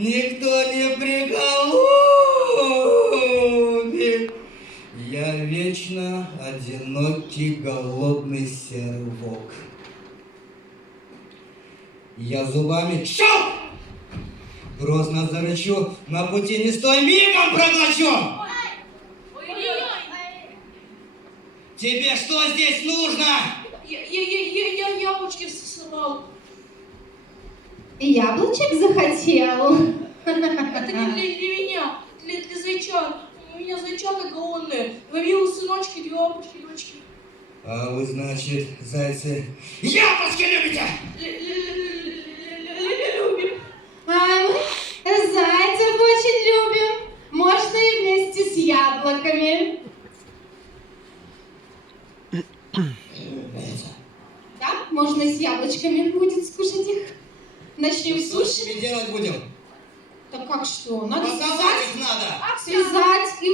никто не приголубит. Я вечно одинокий, голодный серый волк. Я зубами щелк! Грозно зарычу, на пути не стой, мигом проглочу! Тебе что здесь нужно? Я яблочки сорвал. Яблочек захотел? Это не для меня, для зайчат. У меня зайчата голодные. Говорил сыночки, две яблочки, дочки. А вы, значит, зайцы, яблочки любите? Любим. А мы зайцев очень любим. Можно и вместе с яблоками. Да, можно и с яблочками будет скушать их. Начнем с Что с суши. ними делать будем? Так как что? Надо Паковать связать. их надо.